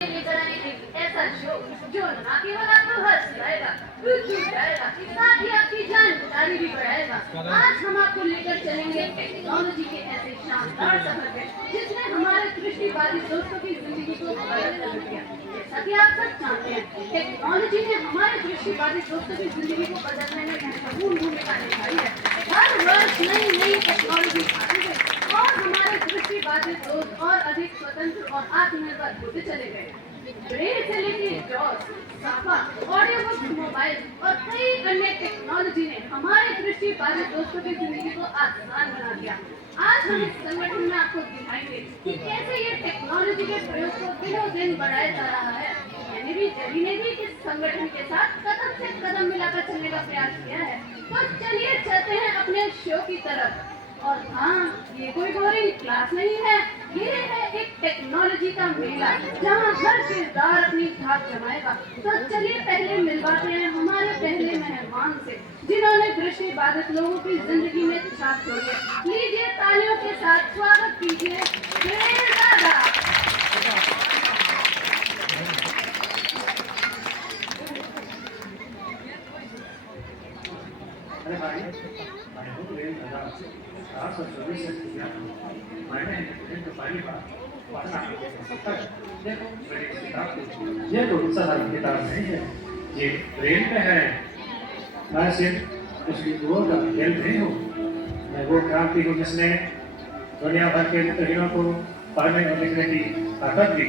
लेकर आए एक ऐसा शो जो ना केवल आपको हंस लाएगा, छूट जाएगा, साथ ही आपकी जानकारी भी बढ़ाएगा। आज हम आपको लेकर चलेंगे टेक्नोलॉजी के ऐसे शानदार सफर पे जिसने हमारे दृष्टिबाधित दोस्तों की जिंदगी को बदल कर दिया। जैसा कि आप सब जानते हैं, टेक्नोलॉजी ने हमारे दृष्टिबाधित दोस्तों की जिंदगी को बदलने में महत्वपूर्ण भूमिका निभाई है। हर वर्ष नई नई टेक्नोलॉजी आती है और हमारे दृष्टिबाधित दोस्त और अधिक स्वतंत्र और आत्मनिर्भर होते चले गए। ब्रेल से लेकर जॉस, साफा, ऑडियो बुक, मोबाइल और कई अन्य टेक्नोलॉजी ने हमारे दृष्टिबाधित दोस्तों की जिंदगी को आसान बना दिया। आज हम इस संगठन में आपको दिखाएंगे कि कैसे ये टेक्नोलॉजी के प्रयोग को दिनों दिन बढ़ाया जा रहा है। मैंने भी जली ने भी इस संगठन के साथ कदम से कदम मिलाकर चलने का प्रयास किया है। तो चलिए चलते हैं अपने शो की तरफ। और हाँ, ये कोई बोरिंग क्लास नहीं है, ये है एक टेक्नोलॉजी का मेला जहाँ हर किरदार अपनी धाक जमाएगा। तो चलिए पहले मिलवाते हैं हमारे पहले मेहमान से जिन्होंने दृष्टिबाधित लोगों की जिंदगी में छाप छोड़ी है। लीजिए तालियों के साथ स्वागत कीजिए ब्रेल दादा। ये तो सारी किताब नहीं है, ये ब्रेल में है। मैं सिर्फ कुछ विद्रोह का खेल नहीं हूँ, मैं वो क्रांति हूँ जिसने दुनिया भर के नेतृत्वों को पढ़ने और लिखने की ताकत दी।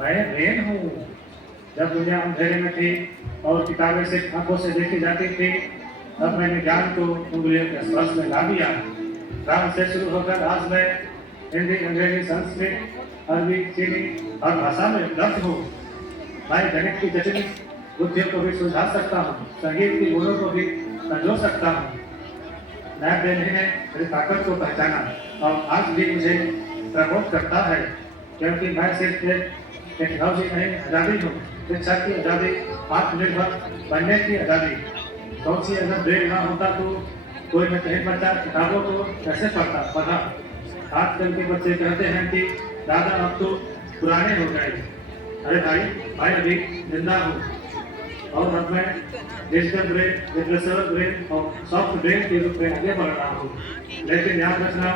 मैं ब्रेल हूँ। जब दुनिया अंधेरे में थी और किताबें सिर्फ आंखों से देखी जाती थी, तब मैंने ज्ञान को उंगलियों के स्पर्श में ला दिया। ग्राम से शुरू होकर आज मैं हिंदी, अंग्रेजी, संस्कृत, अरबी, चीनी हर भाषा में उपलब्ध हूँ। मैं गणित की जटिल बुद्धियों को भी सुलझा सकता हूँ, संगीत की गुणों को भी संजो सकता हूँ। नया ब्रेल ने मेरी ताकत को पहचाना और आज भी मुझे प्रमोट करता है, क्योंकि मैं सिर्फ एक टेक्नोलॉजी नहीं, आज़ादी हूँ। शिक्षा की आज़ादी, आत्मनिर्भर बनने की आज़ादी। सोचिए अगर ब्रेल ना होता तो कोई में कहीं बच्चा किताबों को कैसे पढ़ा। आजकल के बच्चे कहते हैं कि दादा अब तो पुराने हो गए। अरे भाई अभी जिंदा हूँ और अब मैं डिजिटल ब्रेन, रिप्लेसर ब्रेन और सॉफ्ट ब्रेन के रूप में आगे बढ़ रहा हूँ। लेकिन याद रखना,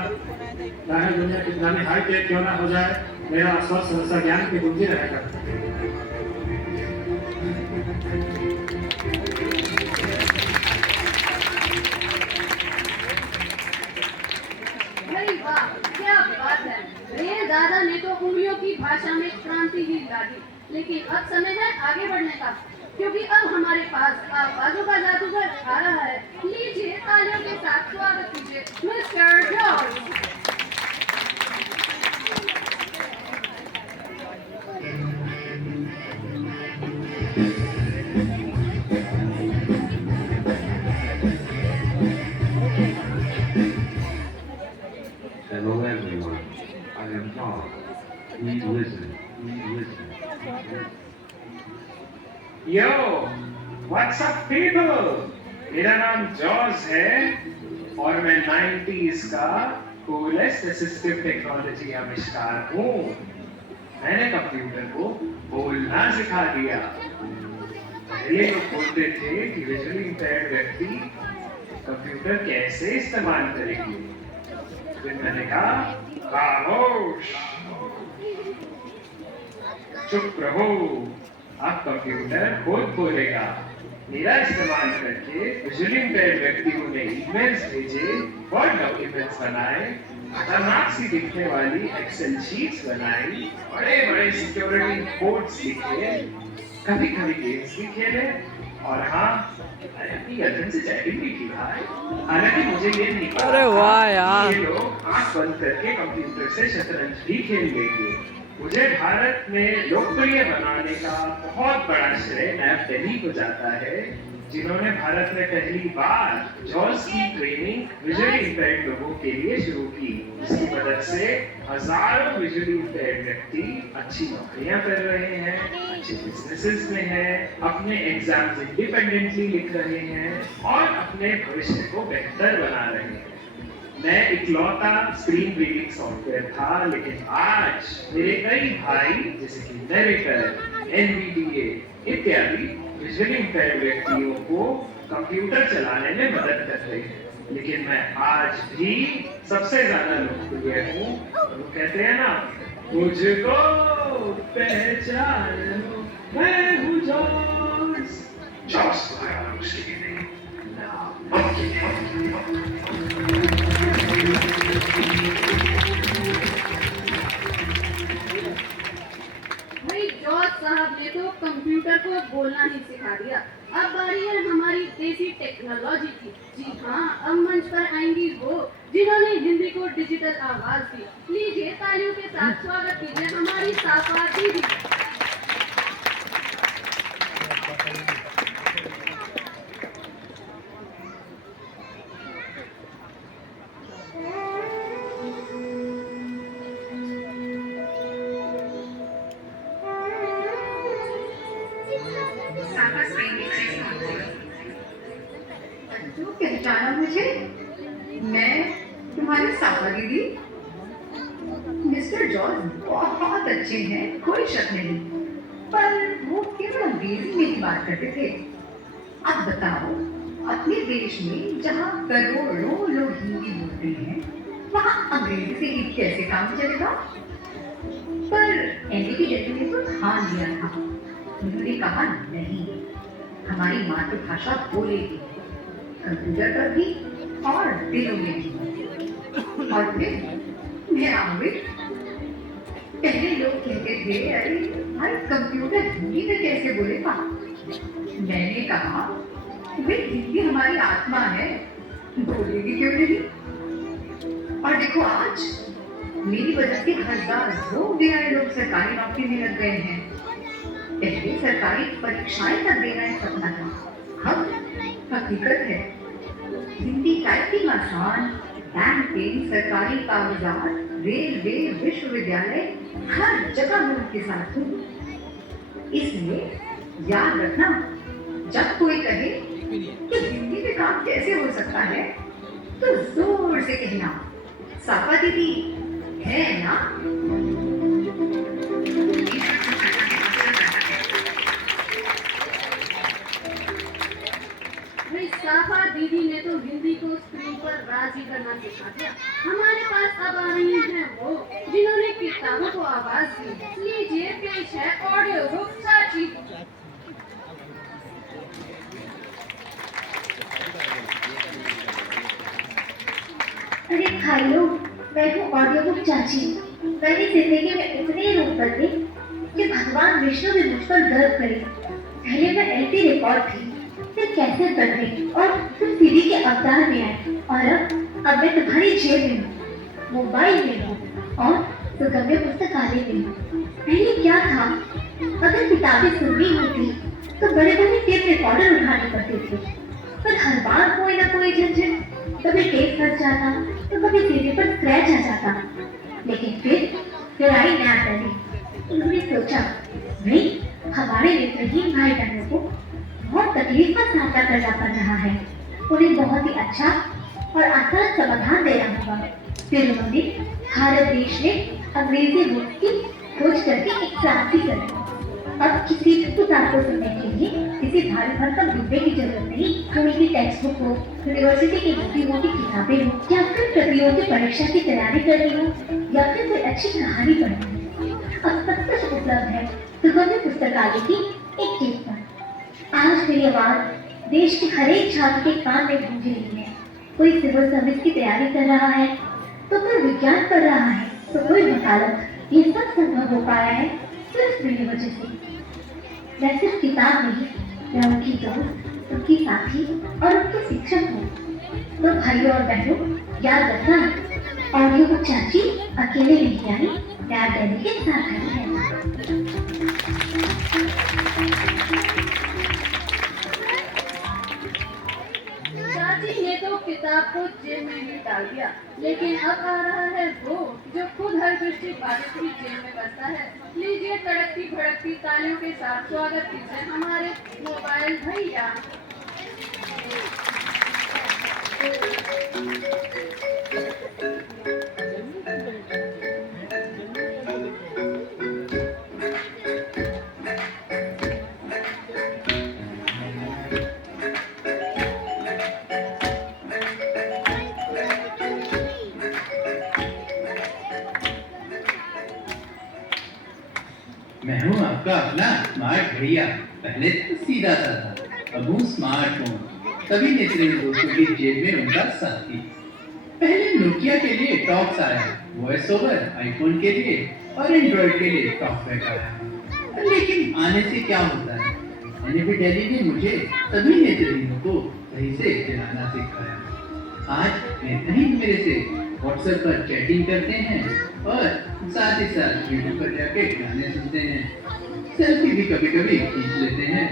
चाहे दुनिया कितना भी हाईटेक क्यों ना हो जाए, मेरा स्वस्थ हमेशा ज्ञान की कुंजी रहेगा। क्या बात है। ब्रेल दादा ने तो उंगलियों की भाषा में क्रांति ही ला दी, लेकिन अब समय है आगे बढ़ने का, क्योंकि अब हमारे पास आवाजों का जादूगर आ रहा है। लीजिए तालियों के साथ स्वागत कीजिए mister George. Hello everyone, I am John. Please listen, please listen. Yo, what's up people? मेरा नाम जॉर्ज है और मैं 90s का कूलेस्ट असिस्टिव टेक्नोलॉजी आविष्कार हूँ। मैंने कंप्यूटर को बोलना सिखा दिया। पहले लोग बोलते थे कि विजुअली इम्पेयर्ड व्यक्ति कंप्यूटर कैसे इस्तेमाल करेंगे। फिर मैंने कहा खामोश, चुप रहो, अब कंप्यूटर खुद बोलेगा। मेरा इस्तेमाल करके विजुअली इम्पेयर्ड व्यक्तियों ने ईमेल्स भेजे, वर्ड डॉक्यूमेंट्स बनाए, खतरनाक सी दिखने वाली एक्सेल शीट्स बनाई, बड़े बड़े सिक्योरिटी कोड्स लिखे, कभी कभी गेम्स भी खेले और हाँ, अपनी गर्लफ्रेंड से चैटिंग भी की भाई। हालांकि मुझे ये नहीं पता अरे वाह यार, ये लोग आंख बंद करके कंप्यूटर से शतरंज भी खेल लेंगे। मुझे भारत में लोकप्रिय बनाने का बहुत बड़ा श्रेय नैब दिल्ली को जाता है, जिन्होंने भारत में पहली बार जॉर्ज की ट्रेनिंग विजुअली इम्पेयर्ड लोगों के लिए शुरू की। इसकी मदद से हजारों विजुअली इम्पेयर्ड व्यक्ति अच्छी नौकरियां कर रहे हैं, अच्छे बिजनेसेस में हैं, अपने एग्जाम्स इंडिपेंडेंटली लिख रहे हैं और अपने भविष्य को बेहतर बना रहे हैं। मैं इकलौता स्क्रीन रीडिंग सॉफ्टवेयर था, लेकिन आज मेरे कई भाई जैसे कि नरेटर, एनवीडीए इत्यादि विजुअली इम्पेयर्ड व्यक्तियों को कंप्यूटर चलाने में मदद कर रहे हैं। लेकिन मैं आज भी सबसे ज्यादा लोकप्रिय हूँ। वो कहते हैं ना, मुझको पहचानो, मैं हूँ जॉर्ज। जॉर्ज तुम्हारा मनुष्य ही नहीं, भाई जॉर्ज साहब ने तो कंप्यूटर को बोलना ही सिखा दिया। अब बारी है हमारी देसी टेक्नोलॉजी की। जी हाँ, अब मंच पर आएंगी वो जिन्होंने हिंदी को डिजिटल आवाज दी। लीजिए तालियों के साथ स्वागत कीजिए हमारी साफा दीदी। तो पहचाना मुझे? मैं तुम्हारी साफा दीदी। मिस्टर जॉर्ज बहुत अच्छे हैं, कोई शक नहीं, पर वो केवल अंग्रेजी में ही बात करते थे। अब बताओ, अपने देश में जहाँ करोड़ों लोग हिंदी बोलते हैं, वहाँ अंग्रेजी से ही कैसे काम चलेगा? पर एनडीटी जैसे ने तो ठान लिया था। उन्होंने कहा नहीं, हमारी मातृभाषा बोलेगी, कंप्यूटर पर भी और दिलों में भी। और फिर मैं आऊंगी। पहले लोग कहते थे, अरे भाई कंप्यूटर हिंदी में कैसे बोलेगा? मैंने कहा, भाई हिंदी हमारी आत्मा है, बोलेगी क्यों नहीं? और देखो आज मेरी वजह से हजारों बेआए लोग सरकारी नौकरी में लग गए हैं। पहले सरकारी परीक्षाएं तक देना एक सपना था, अब हकीकत है। हिंदी टाइपिंग आसान, बैंकिंग, सरकारी कागजात, रेलवे, विश्वविद्यालय, हर जगह मैं उनके साथ हूँ। इसलिए याद रखना, जब कोई कहे कि हिंदी में काम कैसे हो सकता है, तो जोर से कहना, साफा दीदी है ना? साफा दीदी ने तो हिंदी को स्क्रीन पर राजी करना सिखा दिया। हमारे पास अब आ रही हैं वो जिन्होंने किताबों को आवाज दी। लीजिए पेश है ऑडियो बुक चाची। अरे भाइयों, मैं हूँ ऑडियो बुक चाची। मैंने जिंदगी में उतने रूप बदले कि भगवान विष्णु भी मुझ पर गर्व करे। पहले मैं एलपी रिकॉर्ड थी, फिर कैसेट बदले और फिर सीडी के अवतार में आए, और अब मैं तुम्हारी जेब में हूँ, मोबाइल में हूँ और सुगम्य पुस्तकालय में हूँ। पहले क्या था, अगर किताबें सुननी होती तो बड़े बड़े टेप रिकॉर्डर उठाने पड़ते थे, पर हर बार कोई ना कोई झंझट, कभी टेप फंस जाता तो कभी सीडी पर स्क्रैच आ जाता। लेकिन फिर आई नैपैली। उन्होंने सोचा, भाई हमारे नेत्रहीन भाई बहनों को बहुत तकलीफ का सामना करना पड़ रहा है, उन्हें बहुत ही अच्छा और आसान समाधान देना होगा। फिर उन्होंने भारत देश में अंग्रेजी बुक की खोज करके एक क्रांति कर। अब किसी भी किताब को सुनने के लिए किसी भारी भरकम डिब्बे की जरूरत नहीं। कोई भी टेक्स्ट बुक हो, यूनिवर्सिटी की मोटी किताबें हो, या फिर प्रतियोगी परीक्षा की तैयारी करनी हो, या फिर कोई अच्छी कहानी पढ़नी हो, अब सब कुछ उपलब्ध है सुगम्य पुस्तकालय की एक क्लिक पर। आज मेरी आवाज देश के हर एक छात्र के कान में गूंज रही है। कोई सिविल सर्विस की तैयारी कर रहा है, तो कोई विज्ञान कर रहा है, तो कोई वकालत। ये सब संभव हो पाया है सिर्फ मेरी वजह से। मैं सिर्फ किताब नहीं, मैं उनकी दोस्त, उनकी साथी और उनकी शिक्षक हूँ। तो भाइयों और बहनों, याद रखना, ऑडियो बुक चाची अकेले नहीं आई, नैब डैडी के साथ आई है। चाची ने तो किताब को जेब में ही डाल दिया, लेकिन अब आ रहा है वो जो खुद हर दृष्टि बाधित की जेब में बसता है। लीजिए तड़कती भड़कती तालियों के साथ स्वागत कीजिए हमारे मोबाइल भैया। मैं हूँ आपका अपना स्मार्ट भैया। पहले तो सीधा सा था, अब हूँ स्मार्टफोन। सभी नेत्रहीन दोस्तों की जेब में उनका साथी। पहले नोकिया के लिए टॉक्स आया, वॉइस ओवर आईफोन के लिए और एंड्रॉइड के लिए टॉकबैक आया। लेकिन आने से क्या होता है, एनएबी दिल्ली ने मुझे सभी नेत्रहीनों को सही से चलाना सिखाया। आज नेत्रहीन मेरे से व्हाट्सएप पर चैटिंग करते हैं और साथ ही साथ यूट्यूब पर जाके गाने सुनते हैं। सेल्फी भी कभी कभी खींच लेते हैं।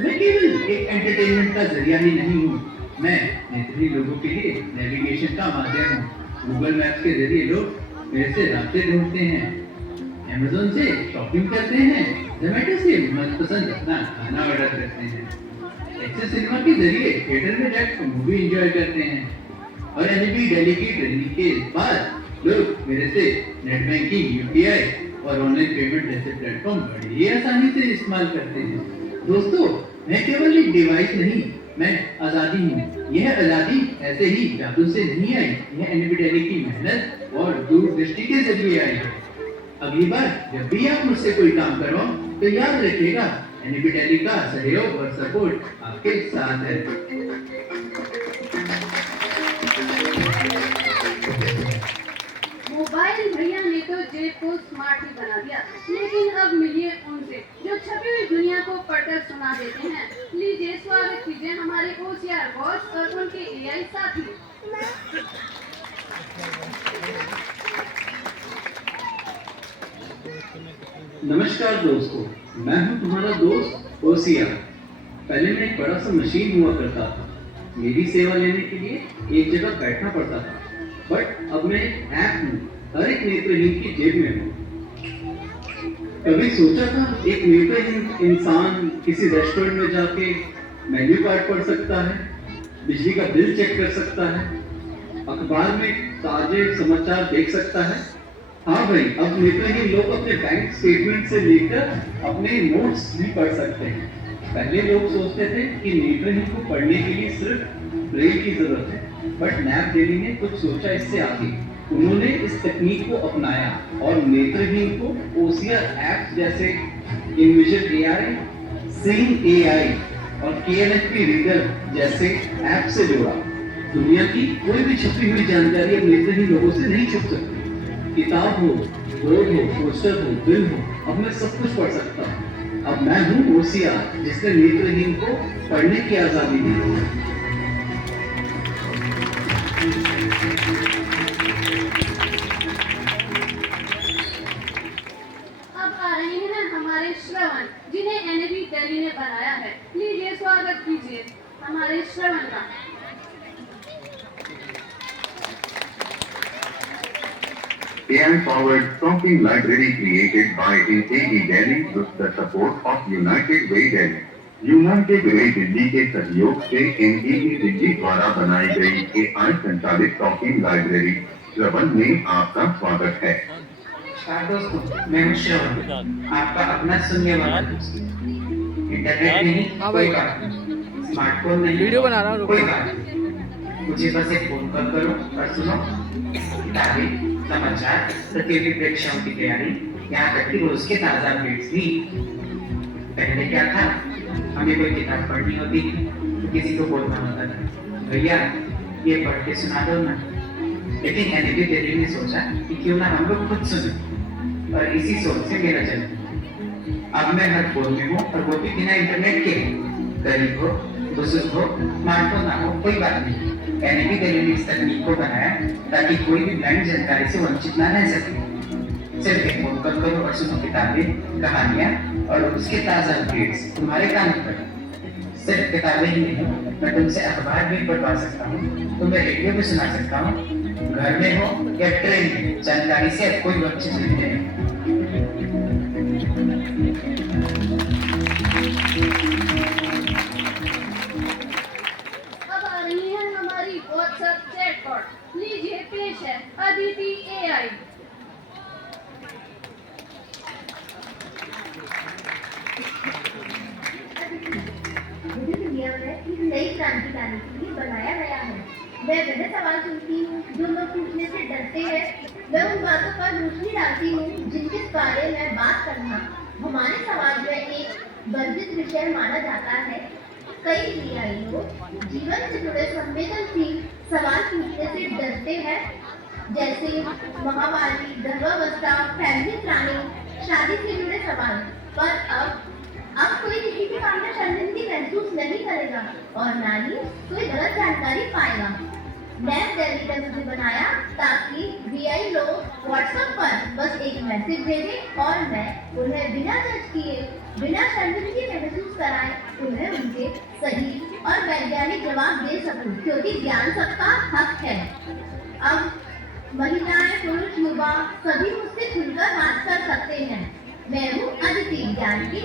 मैं केवल एक एंटरटेनमेंट का जरिया ही नहीं हूँ, मैं नेत्रहीन लोगों के लिए नेविगेशन का माध्यम हूँ। गूगल मैप्स के जरिए लोग मेरे से रास्ते ढूंढते हैं, अमेज़न से शॉपिंग करते हैं, जोमेटो से मनपसंद अपना खाना ऑर्डर करते हैं, एक्सेस सिनेमा के जरिए थिएटर में जाकर मूवी एंजॉय करते हैं और एनएबी दिल्ली की ट्रेनिंग के बाद लोग मेरे से नेट बैंकिंग, यूपीआई और ऑनलाइन पेमेंट जैसे प्लेटफॉर्म बड़ी ही आसानी से इस्तेमाल करते हैं। दोस्तों, मैं केवल एक डिवाइस नहीं, मैं आज़ादी हूँ। यह आज़ादी ऐसे ही जादू से नहीं आई, यह एनएबी दिल्ली की मेहनत और दूरदृष्टि के जरिए आई है। अगली बार जब भी आप मुझसे कोई काम करो तो याद रखिएगा, एनएबी दिल्ली का सहयोग और सपोर्ट आपके साथ है। मोबाइल भैया ने तो जेब को स्मार्ट ही बना दिया, लेकिन अब मिलिए उनसे जो छपी हुई दुनिया को पढ़कर सुना देते हैं। लीजिए स्वागत कीजिए हमारे ओसीआर बॉस और उनके एआई साथी। नमस्कार दोस्तों, मैं हूं तुम्हारा दोस्त ओसिया। पहले मैं एक बड़ा सा मशीन हुआ करता था, मेरी सेवा लेने के लिए एक जगह बैठना पड़ता था। बट अब मैं एक ऐप हूँ, हर एक नेत्रहीन की जेब में हूँ। कभी सोचा था एक नेत्रहीन इंसान किसी रेस्टोरेंट में जाके मेन्यू कार्ड पढ़ सकता है, बिजली का बिल चेक कर सकता है, अखबार में ताजे समाचार देख सकता है। हाँ भाई, अब नेत्रहीन लोग अपने बैंक स्टेटमेंट से लेकर अपने नोट्स भी पढ़ सकते हैं। पहले लोग सोचते थे कि नेत्रहीन को पढ़ने के लिए सिर्फ ब्रेल की जरूरत है, बट नैप दिल्ली ने कुछ सोचा इससे आगे। उन्होंने इस तकनीक को अपनाया और नेत्रहीन को ओसीआर ऐप्स जैसे इनविजन एआई, सीइंग एआई और केएनएफपी रीडर जैसे ऐप से जोड़ा। दुनिया की कोई भी छुपी हुई जानकारी अब नेत्रहीन लोगों से नहीं छुप सकती। किताब हो, बोर्ड हो, पोस्टर हो, बिल हो, अब मैं सब कुछ पढ़ सकता हूँ। अब मैं हूँ ओसीआर, जिसने नेत्रहीन को पढ़ने की आजादी दी। अब आ रहे हैं हमारे श्रवण, जिन्हें एनएबी दिल्ली ने बनाया है। लीजिए स्वागत कीजिए हमारे श्रवण का। AI-powered talking library created by NAB Delhi with the support of United Way Delhi. United Way Delhi के सहयोग से एनईबी दिल्ली द्वारा बनाई गई AI संचालित टॉकिंग लाइब्रेरी श्रवण में आपका स्वागत है। दोस्तों, मैं हूँ श्रवण, आपका अपना सुनने वाला दोस्त। इंटरनेट नहीं, कोई बात नहीं, स्मार्टफोन नहीं, वीडियो बना रहा हूँ, कोई बात नहीं, मुझे बस एक फोन कॉल करो और सुनो किताबें, समाचार, प्रतियोगी परीक्षाओं की तैयारी, यहाँ तक कि रोज के ताजा अपडेट्स भी। पहले क्या था, हमें कोई किताब पढ़नी होती तो किसी को बोलना होता था, भैया ये पढ़ के सुना दो ना। लेकिन एनएबी दिल्ली ने सोचा कि क्यों ना हम लोग खुद सुने, और इसी सोच से मेरा जन्म। अब मैं हर फोन में हूँ, और वो भी बिना इंटरनेट के। गरीब हो, बुजुर्ग हो, स्मार्टफोन ना हो, कोई बात नहीं। एनएबी दिल्ली ने इस तकनीक को बनाया ताकि कोई भी ब्लाइंड जानकारी से वंचित ना रह सके। सिर्फ एक फोन कॉल करो और सुनो किताबें, कहानियाँ और उसके ताजा अपडेट्स तुम्हारे कान पर। सिर्फ किताबें ही नहीं, मैं तुमसे अखबार भी पढ़वा सकता हूँ, तुम्हें रेडियो भी सुना सकता हूँ। घर में हो या ट्रेन में, जानकारी से अब कोई वंचित नहीं है। अब आ रही है हमारी व्हाट्सएप चैटबॉट। लीजिए पेश है अदिति एआई। मुझे दुनिया में एक नई क्रांति लाने के लिए बनाया गया है। मैं वह सवाल सुनती हूँ जो लोग पूछने से डरते हैं। मैं उन बातों पर रोशनी डालती हूँ जिनके बारे में बात करना हमारे समाज में एक वर्जित विषय माना जाता है। कई वीआई लोग जीवन से जुड़े संवेदनशील सवाल पूछने से डरते हैं, जैसे महामारी, गर्भावस्था, फैमिली प्लानिंग, शादी से जुड़े सवाल। पर अब कोई किसी के सामने शर्मिंदगी महसूस नहीं करेगा और ना ही कोई गलत जानकारी पाएगा। नैब दिल्ली ने मुझे बनाया ताकि वीआई लोग व्हाट्सएप पर बस एक मैसेज भेजें और मैं उन्हें बिना जज किए, बिना शर्मिंदगी में महसूस कराए उन्हें उनके सही और वैज्ञानिक जवाब दे सकूं, क्योंकि ज्ञान सबका हक है। अब महिलाएं, पुरुष, युवा सभी मुझसे खुलकर बात कर सकते हैं। मैं हूँ अदिति, ज्ञान की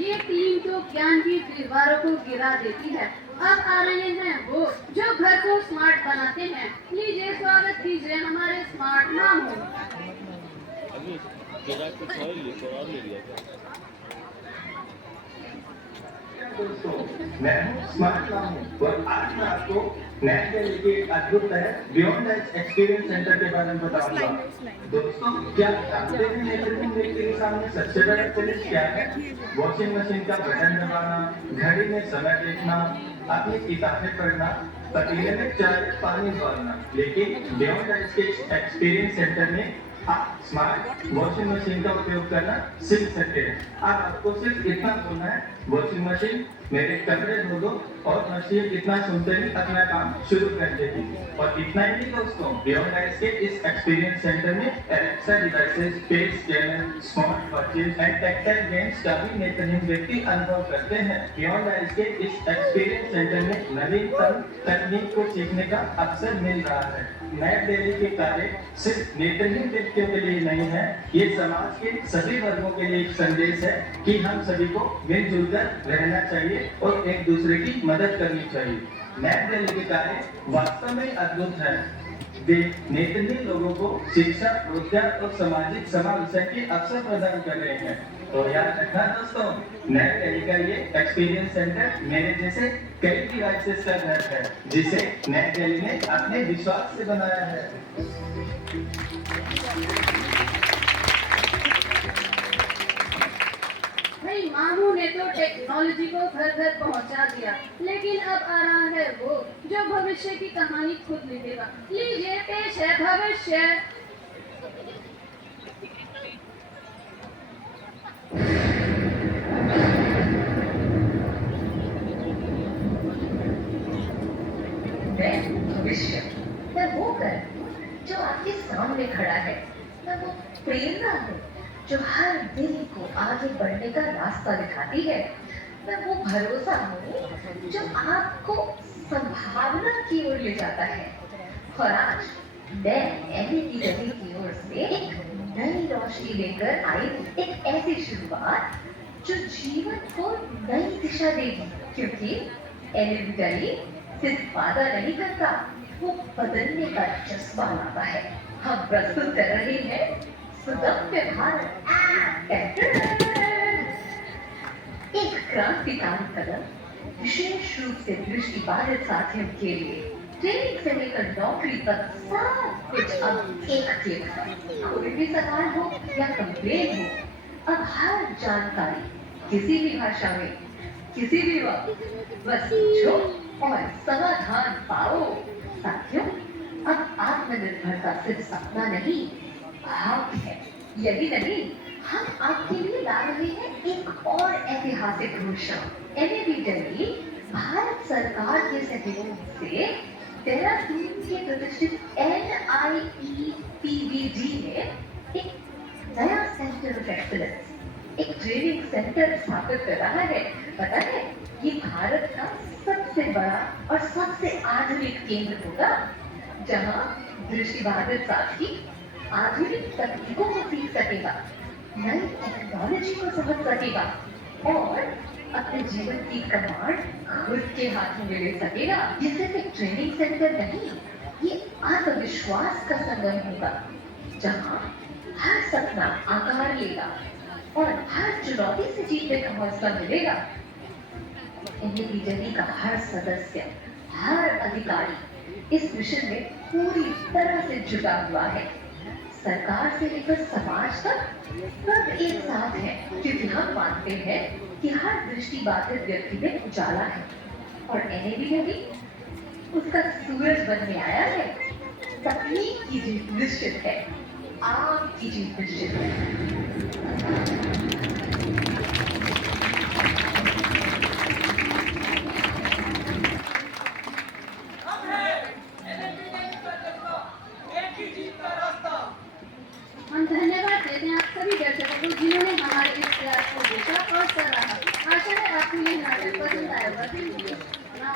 ये टीम जो ज्ञान की दीवारों को गिरा देती है। अब आ रहे हैं वो जो घर को स्मार्ट बनाते हैं। लीजिए स्वागत कीजिए हमारे स्मार्ट मामू। दोस्तों, मैं हूं स्मार्ट मामू और आज मैं आपको नैब दिल्ली के एक अद्भुत शहर बियॉन्ड लाइफ एक्सपीरियंस सेंटर के बारे में बताऊंगा। दोस्तों, क्या आप जानते हैं नेत्रहीन व्यक्ति के सामने सबसे बड़ा चैलेंज क्या है? वॉशिंग मशीन का बटन दबाना, घड़ी में समय देखना, अपनी किताबें पढ़ना, पतीले में चाय पानी उबालना। लेकिन बियॉन्ड लाइफ के एक्सपीरियंस सेंटर में आप स्मार्ट वॉशिंग मशीन का उपयोग करना सीख सकते हैं। अब आपको सिर्फ इतना बोलना है, वॉशिंग मशीन मेरे कमरे धो दो और मशीन इतना सुनते ही अपना काम शुरू कर देगी। और इतना ही नहीं दोस्तों, बियॉन्ड लाइफ के इस एक्सपीरियंस सेंटर में Alexa devices, page scanner, smart watches and tactile games का भी नेत्रहीन व्यक्ति अनुभव करते हैं। बियॉन्ड लाइफ के इस एक्सपीरियंस सेंटर में नवीनतम तकनीक को सीखने का अवसर मिल रहा है। नैब दिल्ली के कार्य सिर्फ नेत्रहीन व्यक्तियों के लिए नहीं है, ये समाज के सभी वर्गों के लिए एक संदेश है कि हम सभी को मिलजुल कर रहना चाहिए और एक दूसरे की मदद करनी चाहिए। नैब दिल्ली के कार्य वास्तव में अद्भुत है। वे नेत्रहीन लोगों को शिक्षा, रोजगार और सामाजिक समावेशन के अवसर प्रदान कर रहे हैं। तो याद रखना दोस्तों, नैब दिल्ली का ये एक्सपीरियंस सेंटर मेरे जैसे कई डिवाइसेस का घर है, जिसे नैब दिल्ली ने अपने विश्वास से बनाया है। भाई मामू ने तो टेक्नोलॉजी को घर घर पहुंचा दिया, लेकिन अब आ रहा है वो जो भविष्य की कहानी खुद लिखेगा। लीजिए पेश है भविष्य। भविष्य मैं वो कर जो आपके सामने खड़ा है। मैं वो प्रेरणा हूँ जो हर दिल को आगे बढ़ने का रास्ता दिखाती है। मैं वो भरोसा हूँ जो आपको संभावना की ओर ले जाता है। और आज मैं एमी की गली की ओर से एक नई रोशनी लेकर आई, एक ऐसी शुरुआत जो जीवन को नई दिशा देगी। क्योंकि एमी गली सिर्फ वादा नहीं करता, वो बदलने का जज्बा लाता है। हम प्रस्तुत कर रहे हैं सुदम्य भारत। एक क्रांतिकारी कदम विशेष रूप से दृष्टिबाधित साथियों के लिए। ट्रेनिंग से लेकर नौकरी तक सब कुछ अब एक क्लिक है। कोई भी सवाल हो या कंप्लेन हो, अब हर जानकारी किसी भी भाषा में, किसी भी वक्त बस पूछो और समाधान पाओ। साथियों, अब आत्मनिर्भरता सिर्फ सपना नहीं, भाग है। यही नहीं, हम आपके लिए ला रहे हैं एक और ऐतिहासिक घोषणा। एमएबी दिल्ली भारत सरकार के सहयोग से देहरादून के प्रतिष्ठित NIEPVD में एक नया सेंटर ऑफ एक्सीलेंस, एक ट्रेनिंग सेंटर स्थापित कर रहा है। पता है, ये भारत का सबसे बड़ा और सबसे आधुनिक केंद्र होगा, जहां दृष्टिबाधित साथी आधुनिक तकनीकों को सीख सकेगा, नई टेक्नोलॉजी को समझ सकेगा और अपने जीवन की कमांड खुद के हाथों में ले सकेगा। ये सिर्फ एक ट्रेनिंग सेंटर नहीं, ये आत्मविश्वास का संगम होगा, जहां हर सपना आकार लेगा और हर चुनौती से जीतने का हौसला मिलेगा। एमएबी दिल्ली का हर सदस्य, हर अधिकारी इस मिशन में पूरी तरह से जुटा हुआ है। सरकार से लेकर समाज तक सब एक साथ है, क्योंकि हम मानते हैं कि हर दृष्टिबाधित व्यक्ति में उजाला है और NAB ने भी उसका सूरज बनने आया है। तकनीक की जीत निश्चित है, आपकी जीत निश्चित है।